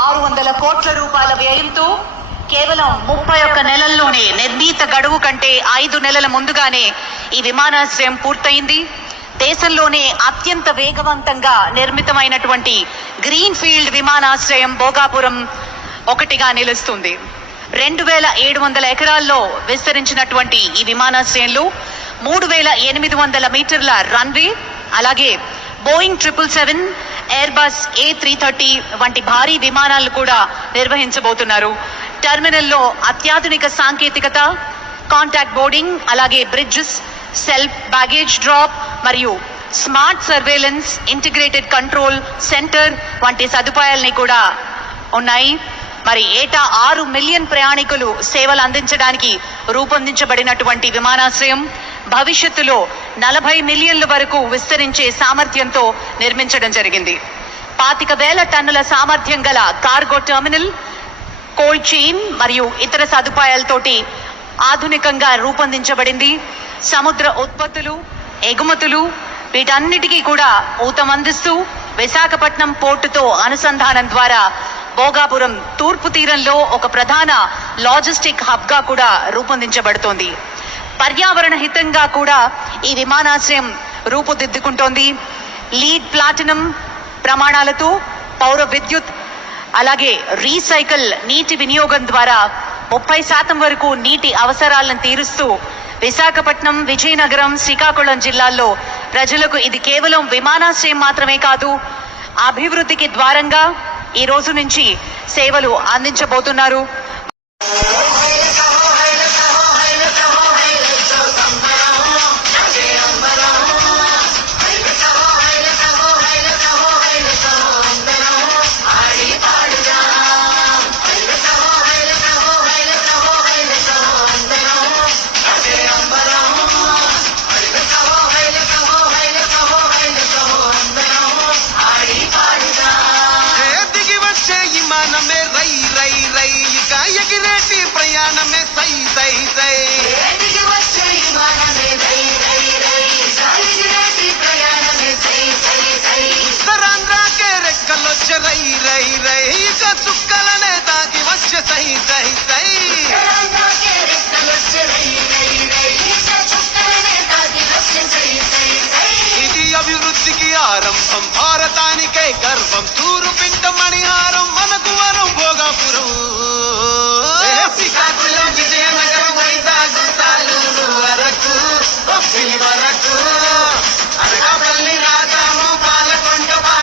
600 కోట్ల రూపాయల వ్యయంతో కేవలం 31 నెలల్లోనే నిర్ణీత గడువు కంటే 5 నెలల ముందుగానే ఈ విమానాశ్రయం పూర్తయింది. దేశంలోనే అత్యంత వేగవంతంగా నిర్మితమైనటువంటి గ్రీన్ ఫీల్డ్ విమానాశ్రయం భోగాపురం ఒకటిగా నిలుస్తుంది. 2700 ఎకరాల్లో విస్తరించినటువంటి ఈ విమానాశ్రయంలో 3800 మీటర్ల రన్వే, అలాగే బోయింగ్ 777, ఎయిర్బస్ A330 వంటి భారీ విమానాలు కూడా నిర్వహించబోతున్నారు. టెర్మినల్లో అత్యాధునిక సాంకేతికత, కాంటాక్ట్ బోర్డింగ్, అలాగే బ్రిడ్జెస్, సెల్ఫ్ బ్యాగేజ్ డ్రాప్ మరియు smart surveillance, integrated control centre వంటి సదుపాయాలని కూడా ఉన్నాయి. మరి ఏటా 6 మిలియన్ ప్రయాణికులు సేవలు అందించడానికి రూపొందించబడినటువంటి విమానాశ్రయం భవిష్యత్తులో 40 మిలియన్ల వరకు విస్తరించే సామర్థ్యంతో నిర్మించడం జరిగింది. 25,000 టన్నుల సామర్థ్యం గల కార్గో టెర్మినల్, కోల్డ్ చైన్ మరియు ఇతర సదుపాయాలతోటి ఆధునికంగా రూపొందించబడింది. సముద్ర ఉత్పత్తులు, ఎగుమతులు వీటన్నిటికీ కూడా ఊతమందిస్తూ విశాఖపట్నం పోర్టుతో అనుసంధానం ద్వారా భోగాపురం తూర్పు తీరంలో ఒక ప్రధాన లాజిస్టిక్ హబ్ గా కూడా రూపొందించబడుతోంది. పర్యావరణ హితంగా కూడా ఈ విమానాశ్రయం రూపుదిద్దుకుంటోంది. లీడ్ ప్లాటినం ప్రమాణాలతో పౌర విద్యుత్, అలాగే రీసైకిల్ నీటి వినియోగం ద్వారా 30% వరకు నీటి అవసరాలను తీరుస్తూ విశాఖపట్నం, విజయనగరం, శ్రీకాకుళం జిల్లాల్లో ప్రజలకు ఇది కేవలం విమానాశ్రయం మాత్రమే కాదు, అభివృద్ధికి ద్వారంగా ఈ రోజు నుంచి సేవలు అందించబోతున్నారు. ప్రయాణమే సై సై సై ఉత్తరాంధ్రకే రెక్కలొచ్చే రై రై రై ఇక చుక్కలనే తాకి వచ్చే సై సై సై.